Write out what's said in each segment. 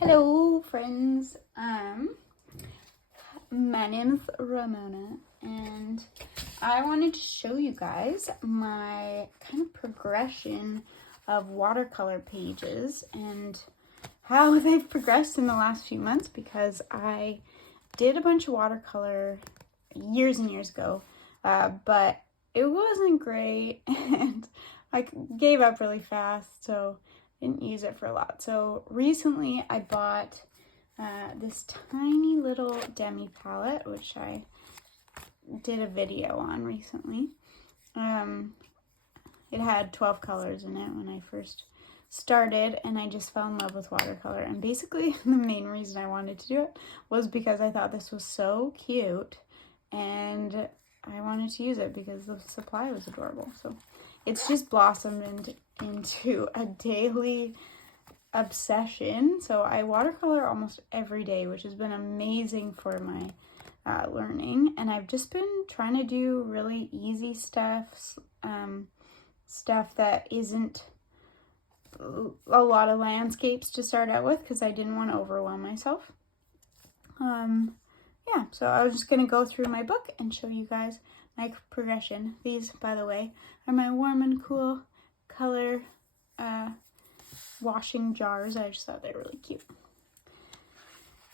Hello friends, my name is Ramona and I wanted to show you guys my kind of progression of watercolor pages and how they've progressed in the last few months, because I did a bunch of watercolor years and years ago, but it wasn't great and I gave up really fast, so didn't use it for a lot. So recently I bought this tiny little demi palette, which I did a video on recently. It had 12 colors in it when I first started, and I just fell in love with watercolor. And basically the main reason I wanted to do it was because I thought this was so cute and I wanted to use it because the supply was adorable. So it's just blossomed into a daily obsession. So I watercolor almost every day, which has been amazing for my learning. And I've just been trying to do really easy stuff, stuff that isn't a lot of landscapes to start out with, because I didn't want to overwhelm myself. Yeah, so I was just going to go through my book and show you guys my progression. These, by the way, are my Warm and Cool color washing jars. I just thought they were really cute.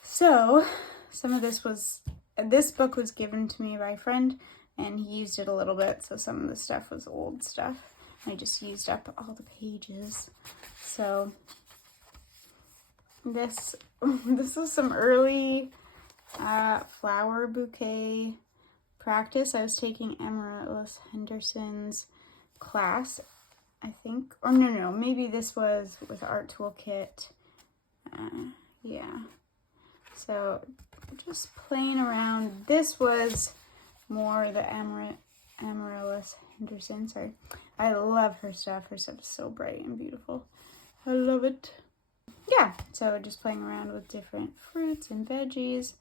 So some of this book was given to me by a friend and he used it a little bit, so some of the stuff was old stuff. I just used up all the pages. So this is some early flower bouquet practice. I was taking Amaryllis Henderson's class, I think, or no, maybe this was with Art Toolkit. Yeah, so just playing around. This was more the Amaryllis Henderson. Sorry, I love her stuff. Her stuff is so bright and beautiful. I love it. Yeah, so just playing around with different fruits and veggies,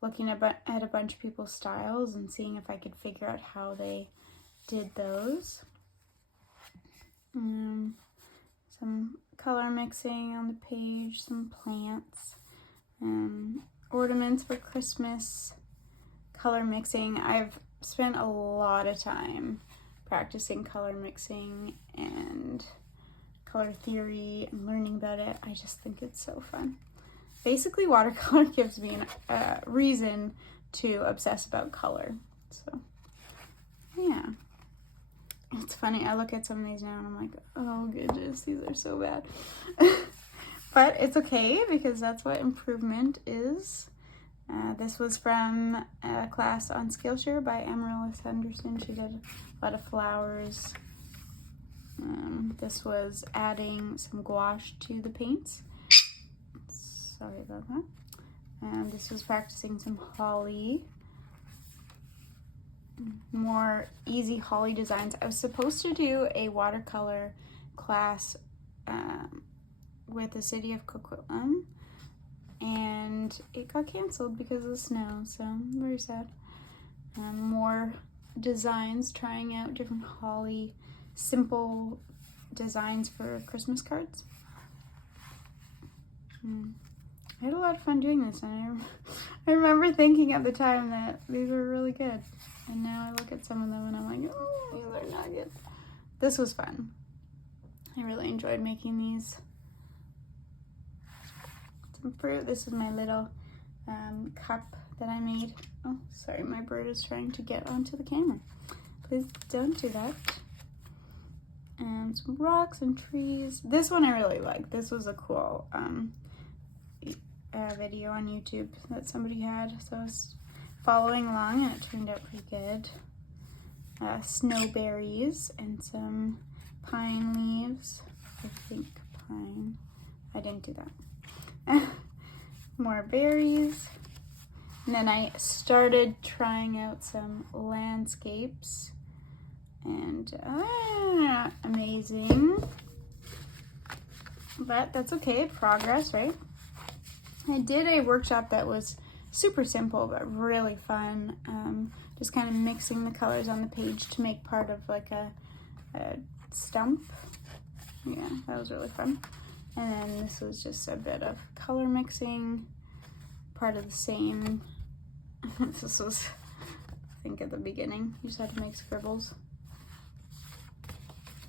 looking at a bunch of people's styles and seeing if I could figure out how they did those. Some color mixing on the page, some plants, ornaments for Christmas, color mixing. I've spent a lot of time practicing color mixing and color theory and learning about it. I just think it's so fun. Basically, watercolor gives me a reason to obsess about color. So, yeah. It's funny, I look at some of these now and I'm like, oh goodness, these are so bad. But it's okay, because that's what improvement is. This was from a class on Skillshare by Amaryllis Henderson. She did a lot of flowers. This was adding some gouache to the paints. Sorry about that. And this was practicing some holly. More easy holly designs. I was supposed to do a watercolor class with the city of Coquitlam, and it got canceled because of the snow, so I'm very sad. More designs, trying out different holly, simple designs for Christmas cards. I had a lot of fun doing this, and I remember thinking at the time that these were really good. And now I look at some of them and I'm like, oh, these are not good. This was fun. I really enjoyed making these. Some fruit. This is my little cup that I made. Oh, sorry, my bird is trying to get onto the camera. Please don't do that. And some rocks and trees. This one I really like. This was a cool video on YouTube that somebody had. So I was following along and it turned out pretty good. Snowberries and some pine leaves. I think pine. I didn't do that. More berries. And then I started trying out some landscapes. And not amazing. But that's okay. Progress, right? I did a workshop that was super simple but really fun, just kind of mixing the colors on the page to make part of like a stump. Yeah, that was really fun. And then this was just a bit of color mixing, part of the same. This was, I think, at the beginning. You just had to make scribbles.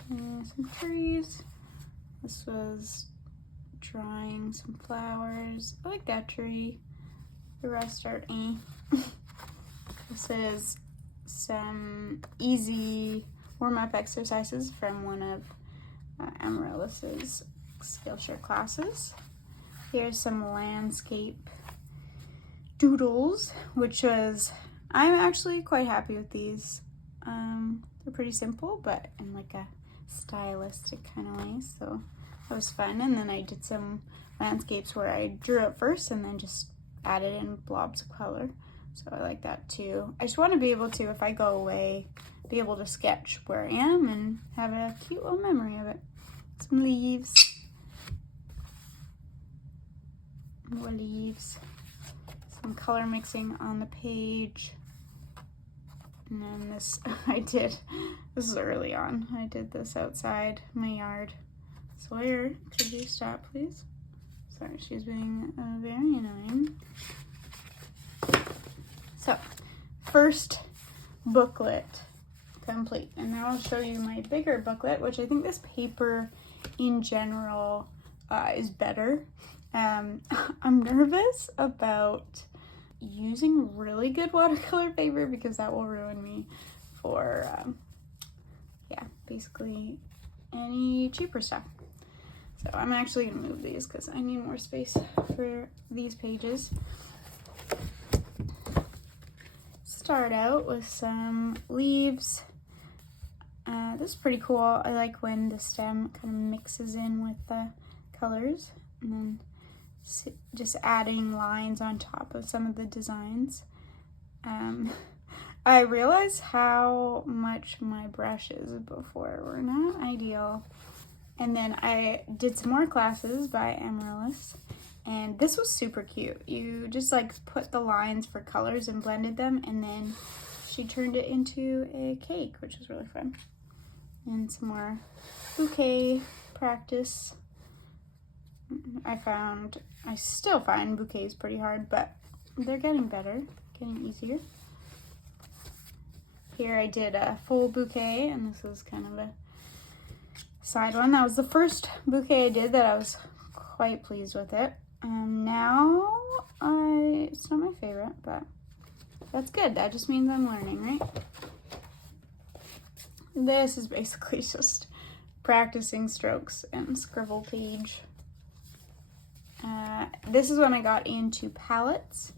And some trees. This was drawing some flowers. I like that tree. The rest are This is some easy warm-up exercises from one of Amaryllis's Skillshare classes. Here's some landscape doodles, which was, I'm actually quite happy with these. They're pretty simple, but in like a stylistic kind of way, so that was fun. And then I did some landscapes where I drew it first and then just added in blobs of color, so I like that too. I just want to be able to, if I go away, be able to sketch where I am and have a cute little memory of it. Some leaves. More leaves. Some color mixing on the page. And then this, this is early on. I did this outside my yard. Sawyer, could you stop, please? Sorry, she's being very annoying. So, first booklet complete. And now I'll show you my bigger booklet, which I think this paper in general is better. I'm nervous about using really good watercolor paper because that will ruin me for, yeah, basically any cheaper stuff. So I'm actually gonna move these because I need more space for these pages. Start out with some leaves. This is pretty cool. I like when the stem kind of mixes in with the colors, and then just adding lines on top of some of the designs. I realized how much my brushes before were not ideal. And then I did some more classes by Amaryllis, and this was super cute. You just like put the lines for colors and blended them, and then she turned it into a cake, which was really fun. And some more bouquet practice. I still find bouquets pretty hard, but they're getting better, getting easier. Here I did a full bouquet, and this was kind of a side one. That was the first bouquet I did that I was quite pleased with it. Now it's not my favorite, but that's good. That just means I'm learning, right? This is basically just practicing strokes and scribble page. This is when I got into palettes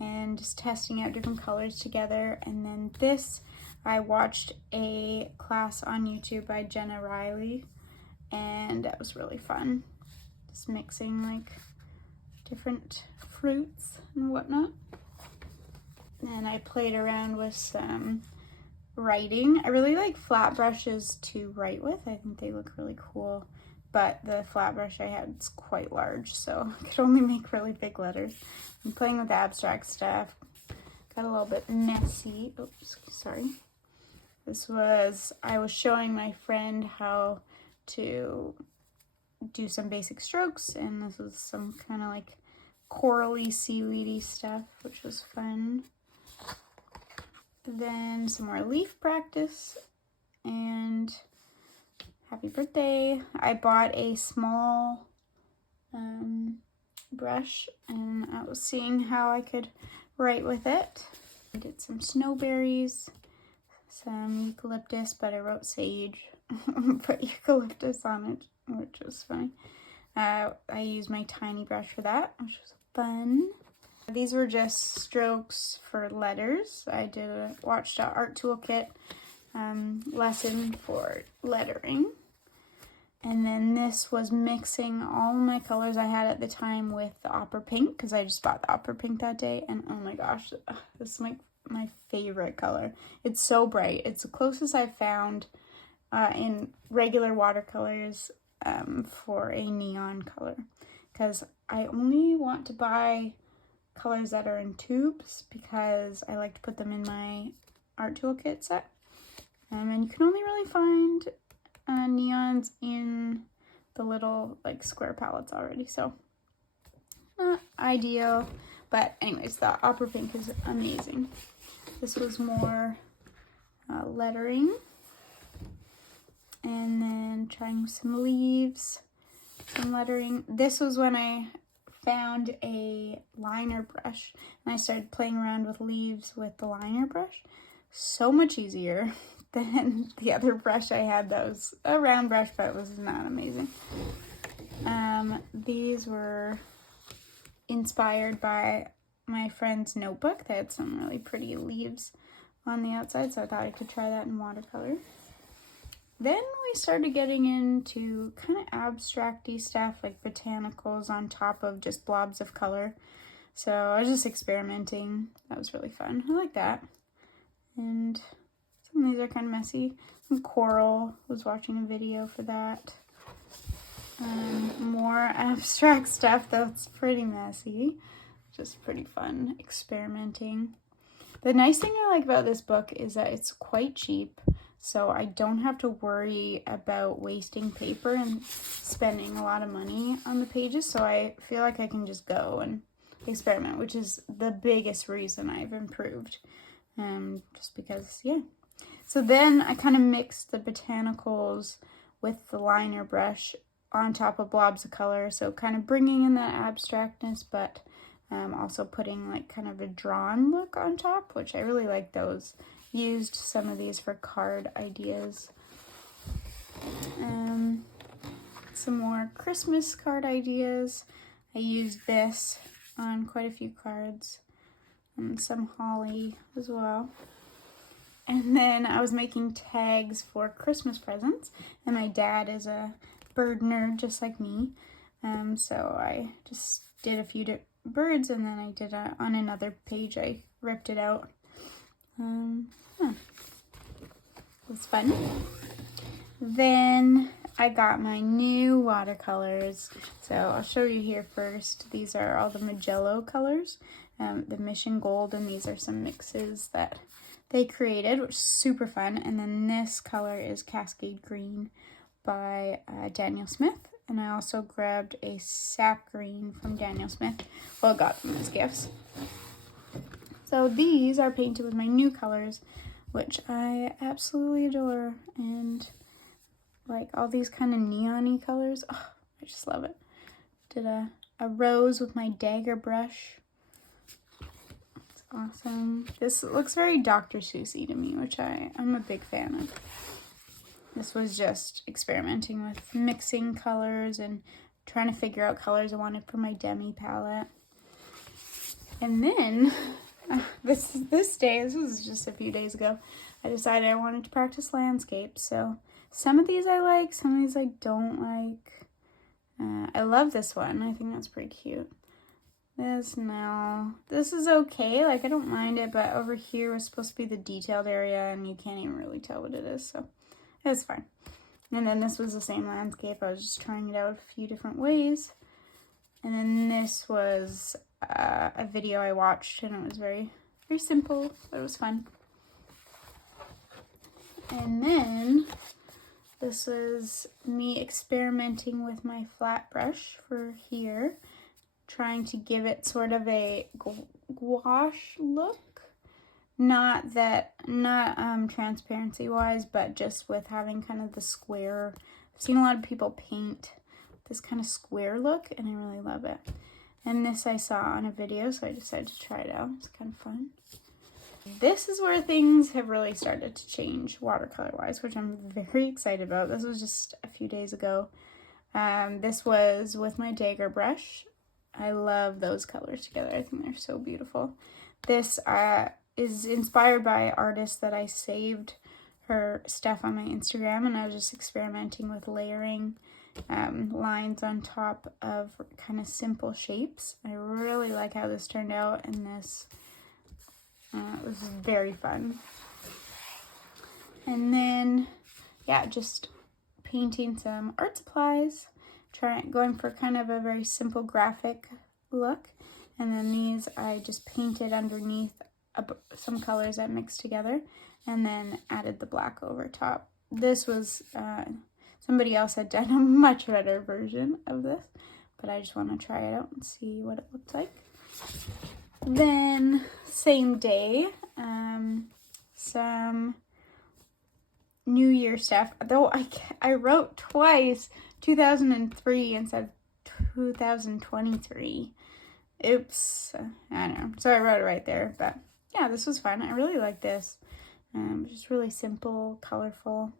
and just testing out different colors together. And then this, I watched a class on YouTube by Jenna Riley, and that was really fun. Just mixing like different fruits and whatnot. And I played around with some writing. I really like flat brushes to write with. I think they look really cool. But the flat brush I had is quite large, so I could only make really big letters. I'm playing with abstract stuff. Got a little bit messy. Oops, sorry. I was showing my friend how to do some basic strokes, and this was some kind of like corally, seaweedy stuff, which was fun. Then some more leaf practice, and happy birthday. I bought a small brush, and I was seeing how I could write with it. I did some snowberries, some eucalyptus, but I wrote sage, put eucalyptus on it, which was funny. I used my tiny brush for that, which was fun. These were just strokes for letters. I watched an art toolkit lesson for lettering. And then this was mixing all my colors I had at the time with the opera pink, because I just bought the opera pink that day. And oh my gosh, this is my favorite color. It's so bright. It's the closest I've found in regular watercolors for a neon color, because I only want to buy colors that are in tubes because I like to put them in my art toolkit set. And you can only really find neons in the little like square palettes already, so not ideal. But anyways, the opera pink is amazing. This was more lettering, and then trying some leaves, some lettering. This was when I found a liner brush and I started playing around with leaves with the liner brush. So much easier than the other brush I had. That was a round brush, but it was not amazing. These were inspired by my friend's notebook. They had some really pretty leaves on the outside, so I thought I could try that in watercolor. Then we started getting into kind of abstract-y stuff, like botanicals on top of just blobs of color. So I was just experimenting. That was really fun. I like that. And some of these are kind of messy. Some coral. Was watching a video for that. More abstract stuff that's pretty messy. Just pretty fun experimenting. The nice thing I like about this book is that it's quite cheap, so I don't have to worry about wasting paper and spending a lot of money on the pages, so I feel like I can just go and experiment, which is the biggest reason I've improved. Just because, yeah. So then I kind of mixed the botanicals with the liner brush on top of blobs of color, so kind of bringing in that abstractness, but also putting like kind of a drawn look on top, which I really like those. Used some of these for card ideas. Some more Christmas card ideas. I used this on quite a few cards, and some holly as well. And then I was making tags for Christmas presents, and my dad is a bird nerd just like me, so I just did a few birds, and then I did on another page I ripped it out. It was fun. Then I got my new watercolors, so I'll show you here first. These are all the Magello colors, the Mission Gold, and these are some mixes that they created, which is super fun. And then this color is Cascade Green by Daniel Smith. And I also grabbed a sap green from Daniel Smith. Well, I got them as gifts. So these are painted with my new colors, which I absolutely adore. And like all these kind of neon-y colors. Oh, I just love it. Did a rose with my dagger brush. It's awesome. This looks very Dr. Seuss-y to me, which I'm a big fan of. This was just experimenting with mixing colors and trying to figure out colors I wanted for my demi palette. And then this was just a few days ago, I decided I wanted to practice landscapes. So some of these I like, some of these I don't like. I love this one. I think that's pretty cute. This is okay. Like, I don't mind it, but over here was supposed to be the detailed area, and you can't even really tell what it is, so it was fine. And then this was the same landscape. I was just trying it out a few different ways. And then this was a video I watched, and it was very, very simple, but it was fun. And then this was me experimenting with my flat brush for here, trying to give it sort of a gouache look. Not transparency wise, but just with having kind of the square. I've seen a lot of people paint this kind of square look, and I really love it. And this I saw on a video, so I decided to try it out. It's kind of fun. This is where things have really started to change watercolor wise, which I'm very excited about. This was just a few days ago. This was with my dagger brush. I love those colors together. I think they're so beautiful. This is inspired by an artist that I saved her stuff on my Instagram, and I was just experimenting with layering lines on top of kind of simple shapes. I really like how this turned out, and this was very fun. And then, yeah, just painting some art supplies, going for kind of a very simple graphic look. And then these I just painted underneath some colors I mixed together, and then added the black over top. This was Somebody else had done a much better version of this, but I just want to try it out and see what it looks like. Then, same day, some New Year stuff, though I wrote twice 2003 instead of 2023. Oops, I don't know. So I wrote it right there, but yeah, this was fun. I really like this. Just really simple, colorful.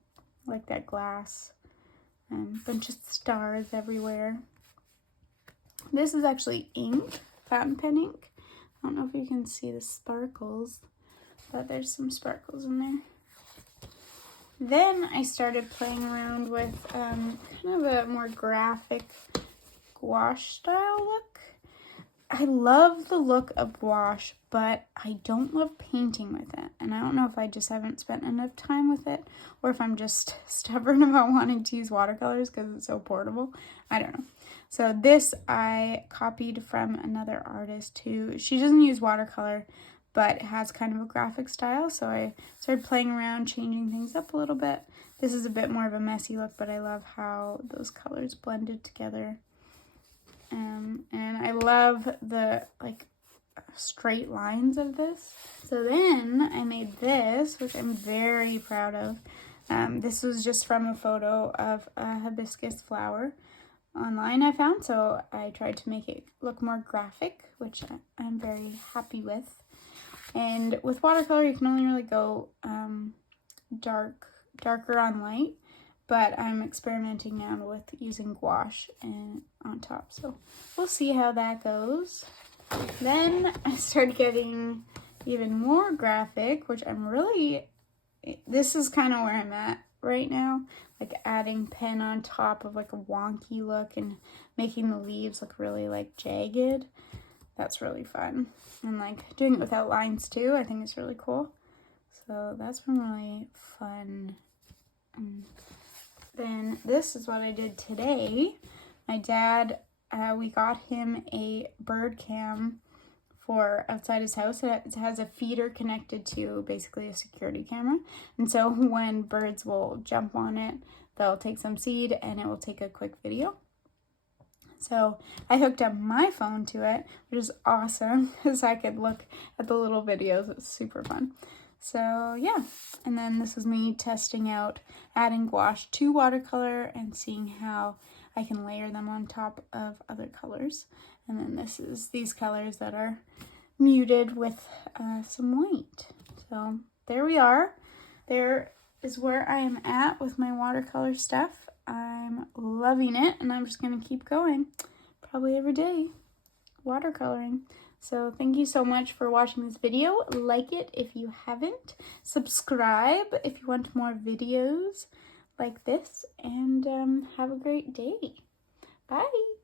I like that glass. Bunch of stars everywhere. This is actually ink, fountain pen ink. I don't know if you can see the sparkles, but there's some sparkles in there. Then I started playing around with kind of a more graphic gouache style look. I love the look of gouache, but I don't love painting with it. And I don't know if I just haven't spent enough time with it, or if I'm just stubborn about wanting to use watercolors because it's so portable. I don't know. So this I copied from another artist who, she doesn't use watercolor, but has kind of a graphic style. So I started playing around, changing things up a little bit. This is a bit more of a messy look, but I love how those colors blended together. And I love the like straight lines of this. So then I made this, which I'm very proud of. This was just from a photo of a hibiscus flower online I found, so I tried to make it look more graphic, which I'm very happy with. And with watercolor, you can only really go darker on light, but I'm experimenting now with using gouache and on top, so we'll see how that goes. Then I started getting even more graphic, which I'm really, this is kind of where I'm at right now, like adding pen on top of like a wonky look and making the leaves look really like jagged. That's really fun. And like doing it without lines too, I think it's really cool. So that's been really fun. Then this is what I did today. My dad, we got him a bird cam for outside his house. It has a feeder connected to basically a security camera. And so when birds will jump on it, they'll take some seed and it will take a quick video. So I hooked up my phone to it, which is awesome because I could look at the little videos. It's super fun. So yeah, and then this is me testing out adding gouache to watercolor and seeing how I can layer them on top of other colors. And then this is these colors that are muted with some white. So there we are. There is where I am at with my watercolor stuff. I'm loving it, and I'm just going to keep going probably every day watercoloring. So thank you so much for watching this video. Like it if you haven't. Subscribe if you want more videos like this, and have a great day. Bye.